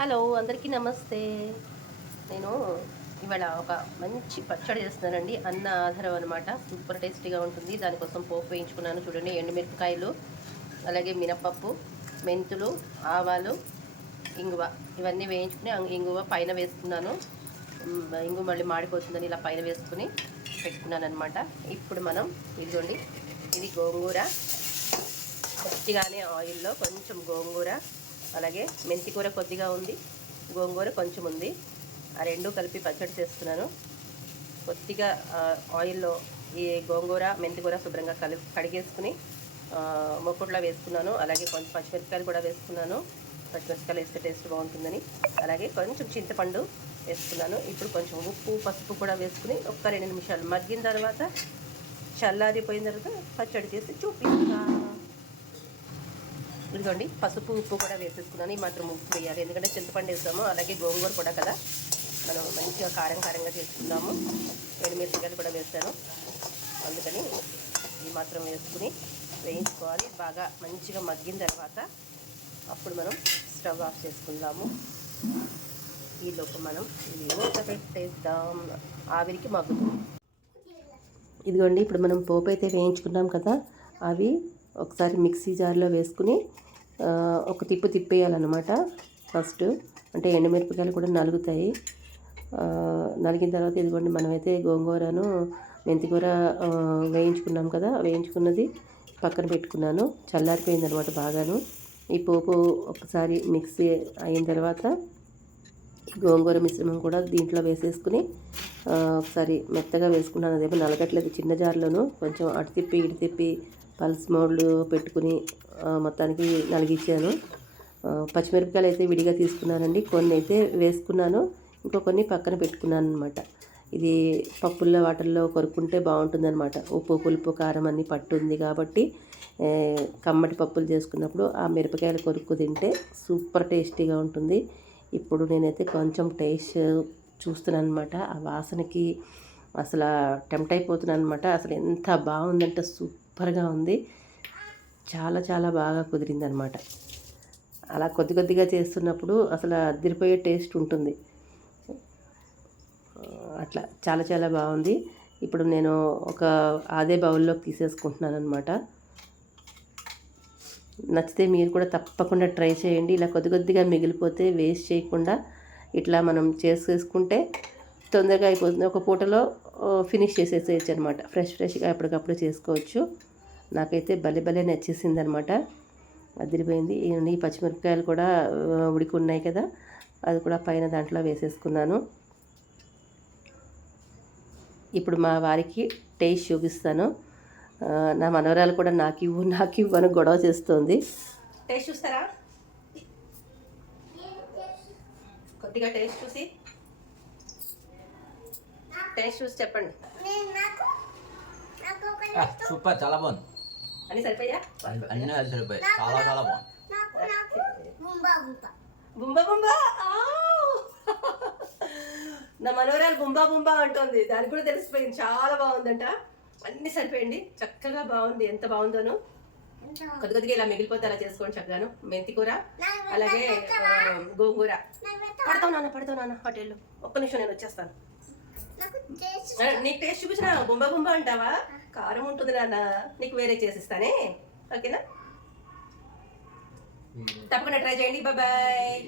Hello అందరికీ నమస్తే. నేను ఇవాళ ఒక మంచి పచ్చడి చేస్తున్నానండి. అన్న ఆధారం అనమాట సూపర్ టేస్టీగా ఉంటుంది. దానికోసం పోపు వేయించుకున్నాను. చూడండి ఎండుమిరపకాయలు అలాగే మినపప్పు మెంతులు ఆవాలు ఇంగువ. ఇవన్నీ వేయించుకుని ఇంగువ పైన వేసుకున్నాను. ఇంగువ ఇంగు మళ్ళీ మాడిపోతుందని ఇలా పైన వేసుకుని పెట్టుకున్నాను అనమాట ఇప్పుడు మనం ఇదిగోండి ఇది గోంగూర. మంచిగానే ఆయిల్లో కొంచెం గోంగూర అలాగే మెంతి కూర కొద్దిగా ఉంది గోంగూర కొంచెం ఉంది. ఆ రెండు కలిపి పచ్చడి చేస్తున్నాను. కొద్దిగా ఆయిల్లో ఈ గోంగూర మెంతి కూర శుభ్రంగా కలి కడిగేసుకుని మొక్కుట్లో వేసుకున్నాను. అలాగే కొంచెం పచ్చిమిరపకాయలు కూడా వేసుకున్నాను. పచ్చిమిరపకాయలు వేస్తే టేస్ట్ బాగుంటుందని. అలాగే కొంచెం చింతపండు వేసుకున్నాను. ఇప్పుడు కొంచెం ఉప్పు పసుపు కూడా వేసుకుని ఒక్క రెండు నిమిషాలు మగ్గిన తర్వాత చల్లారిపోయిన తర్వాత పచ్చడి చేసి చూపిస్తా. ఇదిగోండి పసుపు ఉప్పు కూడా వేసేసుకున్నాను. ఈ మాత్రం ఉప్పు వేయాలి. ఎందుకంటే చింతపండు వేసాము. అలాగే గోంగూర కూడా కదా. మనం మంచిగా కారం కారంగా చేసుకుందాము. ఎండుమిరపకాయలు కూడా వేస్తాను అందుకని ఈ మాత్రం వేసుకుని వేయించుకోవాలి. బాగా మంచిగా మగ్గిన తర్వాత అప్పుడు మనం స్టవ్ ఆఫ్ చేసుకుందాము. ఈలోపు మనం ఇది మూత పెట్టేద్దాం. ఆవిరికి మగ్గు. ఇదిగోండి ఇప్పుడు మనం పోపు అయితే వేయించుకున్నాం కదా. అవి ఒకసారి మిక్సీ జార్లో వేసుకుని ఒక తిప్పు తిప్పేయాలన్నమాట. ఫస్ట్ అంటే ఎండుమిరపకాయలు కూడా నలుగుతాయి. నలిగిన తర్వాత ఇదిగోండి మనమైతే గోంగూరను మెంతికూర వేయించుకున్నాం కదా వేయించుకున్నది పక్కన పెట్టుకున్నాను. చల్లారిపోయింది అనమాట బాగాను. ఈ పోపు ఒకసారి మిక్సీ అయిన తర్వాత గోంగూర మిశ్రమం కూడా దీంట్లో వేసేసుకుని ఒకసారి మెత్తగా వేసుకున్నాను. అదేమో నలగట్లేదు చిన్న జార్లోను కొంచెం అటు తిప్పి ఇటు తిప్పి పల్స్ మోడ్లు పెట్టుకుని మొత్తానికి నలిగించాను పచ్చిమిరపకాయలు అయితే విడిగా తీసుకున్నానండి. కొన్ని అయితే వేసుకున్నాను. ఇంకో కొన్ని పక్కన పెట్టుకున్నాను అనమాట ఇది పప్పుల్లో వాటర్లో కొరుకుంటే బాగుంటుందన్నమాట. ఉప్పు పులుపు కారం అన్నీ పట్టుంది కాబట్టి కమ్మటి పప్పులు చేసుకున్నప్పుడు ఆ మిరపకాయలు కొరుక్కు తింటే సూపర్ టేస్టీగా ఉంటుంది. ఇప్పుడు నేనైతే కొంచెం టేస్ట్ చూస్తున్నాను అనమాట ఆ వాసనకి అసలు టెంప్ట్ అయిపోతున్నాను అనమాట అసలు ఎంత బాగుందంటే సూపర్ సూపర్గా ఉంది. చాలా చాలా బాగా కుదిరింది అనమాట అలా కొద్ది కొద్దిగా చేస్తున్నప్పుడు అసలు అదిరిపోయే టేస్ట్ ఉంటుంది. అట్లా చాలా చాలా బాగుంది. ఇప్పుడు నేను ఒక అదే బౌల్లోకి తీసేసుకుంటున్నాను అనమాట నచ్చితే మీరు కూడా తప్పకుండా ట్రై చేయండి. ఇలా కొద్ది కొద్దిగా మిగిలిపోతే వేస్ట్ చేయకుండా ఇట్లా మనం చేసేసుకుంటే తొందరగా అయిపోతుంది. ఒక పూటలో ఫినిష్ చేసేసేయచ్చు అనమాట ఫ్రెష్ ఫ్రెష్గా ఎప్పటికప్పుడు చేసుకోవచ్చు. నాకైతే భలే భలే నచ్చేసింది అనమాట అదిరిపోయింది. ఈ పచ్చిమిరపకాయలు కూడా ఉడికి ఉన్నాయి కదా అది కూడా పైన దాంట్లో వేసేసుకున్నాను. ఇప్పుడు మా వారికి టేస్ట్ చూపిస్తాను. నా మనవరాలు కూడా నాకు ఇవ్వు నాకు ఇవ్వు అని గొడవ చేస్తుంది. టేస్ట్ చూస్తారా? కొద్దిగా టేస్ట్ చూసి టేస్ట్ చూసి చెప్పండి. సూపర్ చాలా బాగుంది. అని సరిపోయా? అన్ని అన్ని సరిపోయాయి. చాలా చాలా బాగుంది. బుంబా బుంబా! నా మనవరాలు బుంబా బుంబా అంటుంది. దానికి కూడా తెలిసిపోయింది. చాలా బాగుందంట. అన్ని సరిపోయండి చక్కగా బాగుంది. ఎంత బాగుందోను. కొద్ది కొద్దిగా ఇలా మిగిలిపోతే అలా చేసుకోండి చక్కగాను. మెంతి కూర అలాగే గోంగూర. పడతావు నాన్న పడతావు నాన్న. హోటల్లో. ఒక్క నిమిషం నేను వచ్చేస్తాను. నీకు టేస్ట్ చూపించిన బుంబా బుంబా అంటావా? కారం ఉంటుంది నాన్న. నీకు వేరే చేసిస్తానే. ఓకేనా? తప్పకుండా ట్రై చేయండి. బాయ్